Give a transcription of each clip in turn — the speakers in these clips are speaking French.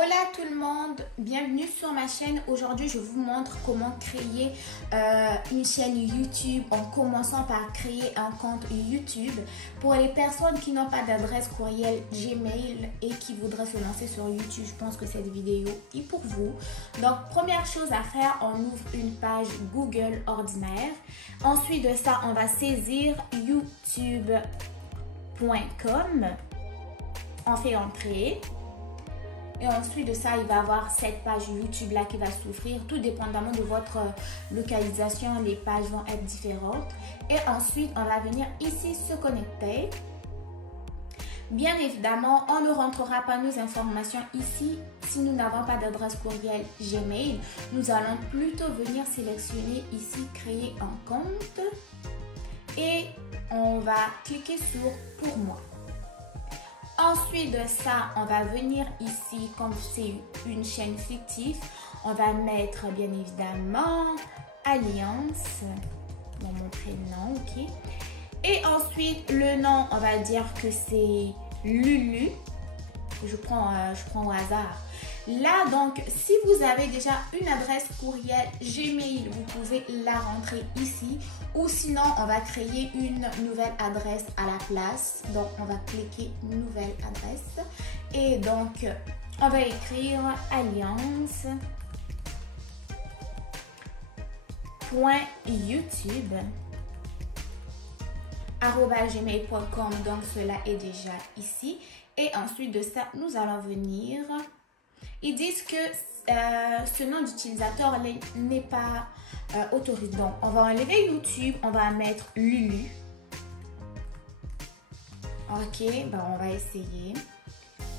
Hola tout le monde, bienvenue sur ma chaîne. Aujourd'hui, je vous montre comment créer une chaîne YouTube en commençant par créer un compte YouTube. Pour les personnes qui n'ont pas d'adresse courriel Gmail et qui voudraient se lancer sur YouTube, je pense que cette vidéo est pour vous. Donc, première chose à faire, on ouvre une page Google ordinaire. Ensuite de ça, on va saisir youtube.com. On fait entrer. Et ensuite de ça, il va y avoir cette page YouTube là qui va s'ouvrir. Tout dépendamment de votre localisation, les pages vont être différentes. Et ensuite, on va venir ici se connecter. Bien évidemment, on ne rentrera pas nos informations ici si nous n'avons pas d'adresse courriel Gmail. Nous allons plutôt venir sélectionner ici créer un compte. Et on va cliquer sur pour moi. Ensuite de ça, on va venir ici, comme c'est une chaîne fictive, on va mettre bien évidemment Alliance, dans mon prénom, ok. Et ensuite, le nom, on va dire que c'est Lulu. Je prends au hasard. Là, donc, si vous avez déjà une adresse courriel Gmail, vous pouvez la rentrer ici. Ou sinon, on va créer une nouvelle adresse à la place. Donc, on va cliquer nouvelle adresse. Et donc, on va écrire alliance.youtube@gmail.com. Donc, cela est déjà ici. Et ensuite de ça, nous allons venir. Ils disent que ce nom d'utilisateur n'est pas autorisé. Donc, on va enlever YouTube, on va mettre Lulu. Ok, ben on va essayer.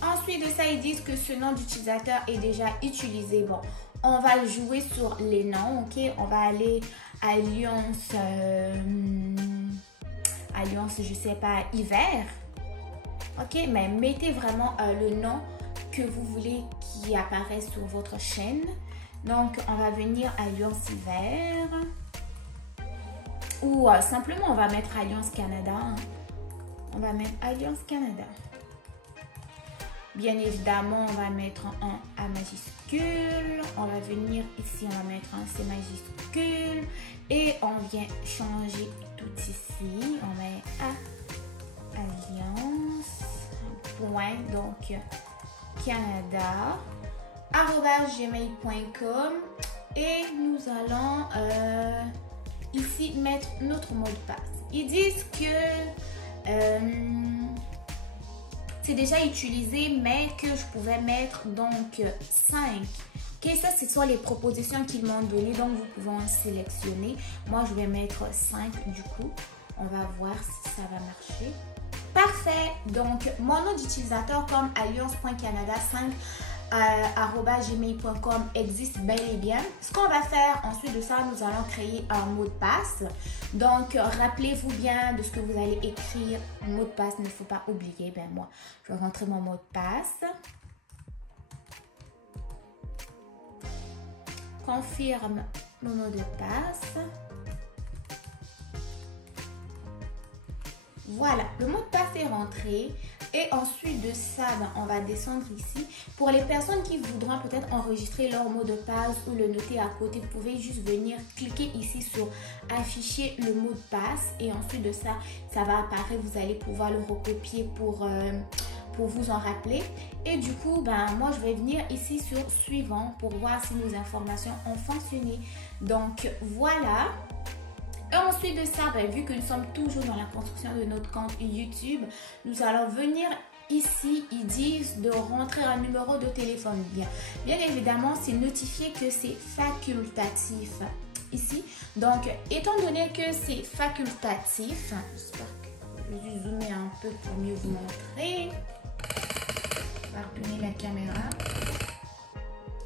Ensuite de ça, ils disent que ce nom d'utilisateur est déjà utilisé. Bon, on va jouer sur les noms, ok. On va aller Alliance, je sais pas, hiver. Ok, mais mettez vraiment le nom que vous voulez qui apparaisse sur votre chaîne. Donc, on va venir Alliance hiver. Ou simplement, on va mettre Alliance Canada. On va mettre Alliance Canada. Bien évidemment, on va mettre un A majuscule. On va venir ici, on va mettre un C majuscule. Et on vient changer tout ici. On met Alliance. Point, donc Canada @gmail.com et nous allons ici mettre notre mot de passe. Ils disent que c'est déjà utilisé mais que je pouvais mettre donc 5. Ok, ça ce sont les propositions qu'ils m'ont données, donc vous pouvez en sélectionner. Moi je vais mettre 5 du coup. On va voir si ça va marcher. Parfait, donc mon nom d'utilisateur comme alliance.canada5 @gmail.com existe bel et bien. Ce qu'on va faire ensuite de ça, nous allons créer un mot de passe. Donc rappelez-vous bien de ce que vous allez écrire. Mot de passe, il ne faut pas oublier. Ben moi, je vais rentrer mon mot de passe. Confirme mon mot de passe. Voilà, le mot de passe est rentré. Et ensuite de ça, ben, on va descendre ici. Pour les personnes qui voudront peut-être enregistrer leur mot de passe ou le noter à côté, vous pouvez juste venir cliquer ici sur afficher le mot de passe. Et ensuite de ça, ça va apparaître. Vous allez pouvoir le recopier pour vous en rappeler. Et du coup, ben, moi, je vais venir ici sur suivant pour voir si nos informations ont fonctionné. Donc, voilà. Et ensuite de ça, ben, vu que nous sommes toujours dans la construction de notre compte YouTube, nous allons venir ici, ils disent de rentrer un numéro de téléphone. Bien évidemment, c'est notifié que c'est facultatif ici. Donc, étant donné que c'est facultatif, j'espère que je vais zoomer un peu pour mieux vous montrer. Pardonnez la caméra.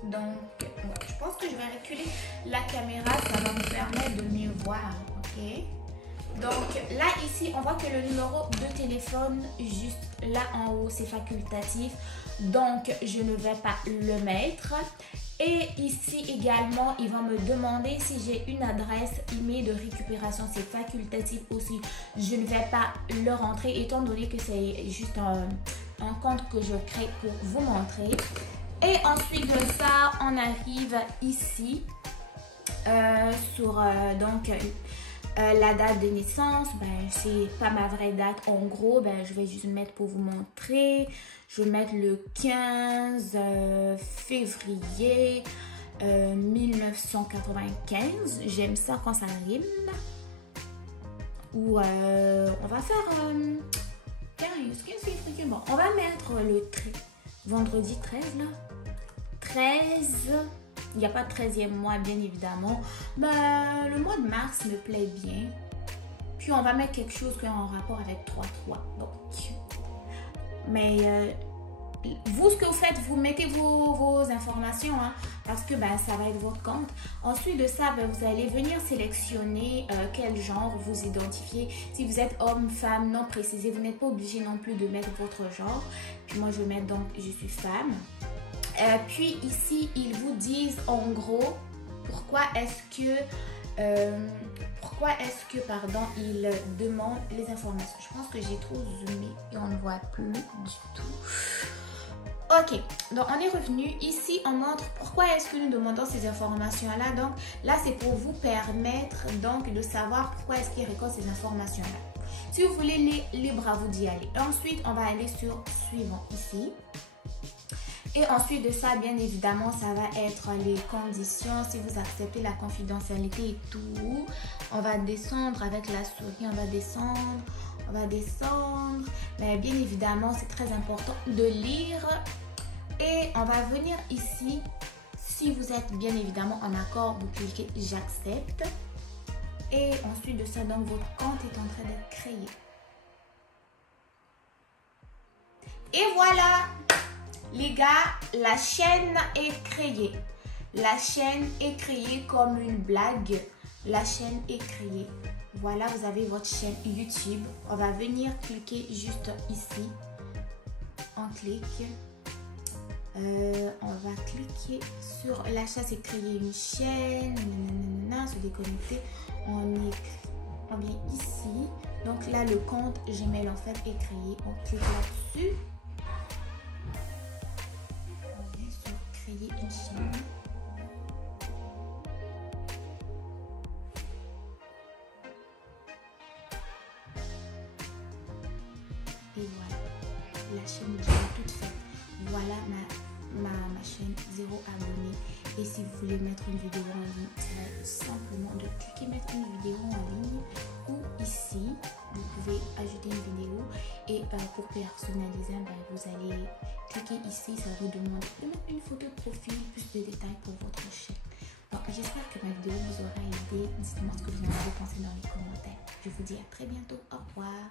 Donc, je pense que je vais reculer la caméra, ça va me permettre de mieux voir. Ok. Donc là ici on voit que le numéro de téléphone juste là en haut c'est facultatif, donc je ne vais pas le mettre. Et ici également ils vont me demander si j'ai une adresse email de récupération, c'est facultatif aussi, je ne vais pas le rentrer étant donné que c'est juste un compte que je crée pour vous montrer. Et ensuite de ça, on arrive ici sur donc la date de naissance. Ben, c'est pas ma vraie date. En gros, ben, je vais juste mettre pour vous montrer. Je vais mettre le 15 février 1995. J'aime ça quand ça rime. Ou on va faire 15 février. Bon, on va mettre le vendredi 13 là. 13. Il n'y a pas de 13e mois, bien évidemment. Ben, le mois de mars me plaît bien. Puis on va mettre quelque chose qui est en rapport avec 3-3. Donc, mais vous, ce que vous faites, vous mettez vos informations, hein, parce que ben, ça va être votre compte. Ensuite de ça, ben, vous allez venir sélectionner quel genre vous identifiez. Si vous êtes homme, femme, non précisé, vous n'êtes pas obligé non plus de mettre votre genre. Puis moi, je vais mettre donc, je suis femme. Puis ici, ils vous disent en gros pourquoi est-ce que pardon, ils demandent les informations. Je pense que j'ai trop zoomé et on ne voit plus du tout. Ok, donc on est revenu. Ici, on montre pourquoi est-ce que nous demandons ces informations-là. Donc là, c'est pour vous permettre donc de savoir pourquoi est-ce qu'ils récoltent ces informations-là. Si vous voulez, libre à vous d'y aller. Ensuite, on va aller sur suivant ici. Et ensuite de ça, bien évidemment, ça va être les conditions. Si vous acceptez la confidentialité et tout, on va descendre avec la souris, on va descendre. Mais bien évidemment, c'est très important de lire. Et on va venir ici. Si vous êtes bien évidemment en accord, vous cliquez j'accepte. Et ensuite de ça, donc votre compte est en train d'être créé. Et voilà! Les gars, la chaîne est créée. La chaîne est créée comme une blague. La chaîne est créée. Voilà, vous avez votre chaîne YouTube. On va venir cliquer juste ici. On clique. On va cliquer sur la chaîne, c'est créer une chaîne. Se déconnecter. On vient ici. Donc là, le compte Gmail en fait est créé. On clique là-dessus. Créer une chaîne. Et voilà, la chaîne est toute faite. Voilà ma chaîne, 0 abonnés. Et si vous voulez mettre une vidéo en ligne, c'est simplement de cliquer mettre une vidéo en ligne, ou ici vous pouvez ajouter une vidéo, et pour personnaliser, ben, vous allez cliquer ici, ça vous demande de mettre une photo de profil, plus de détails pour votre chaîne. Donc j'espère que ma vidéo vous aura aidé. Dites-moi ce que vous en avez pensé dans les commentaires. Je vous dis à très bientôt. Au revoir.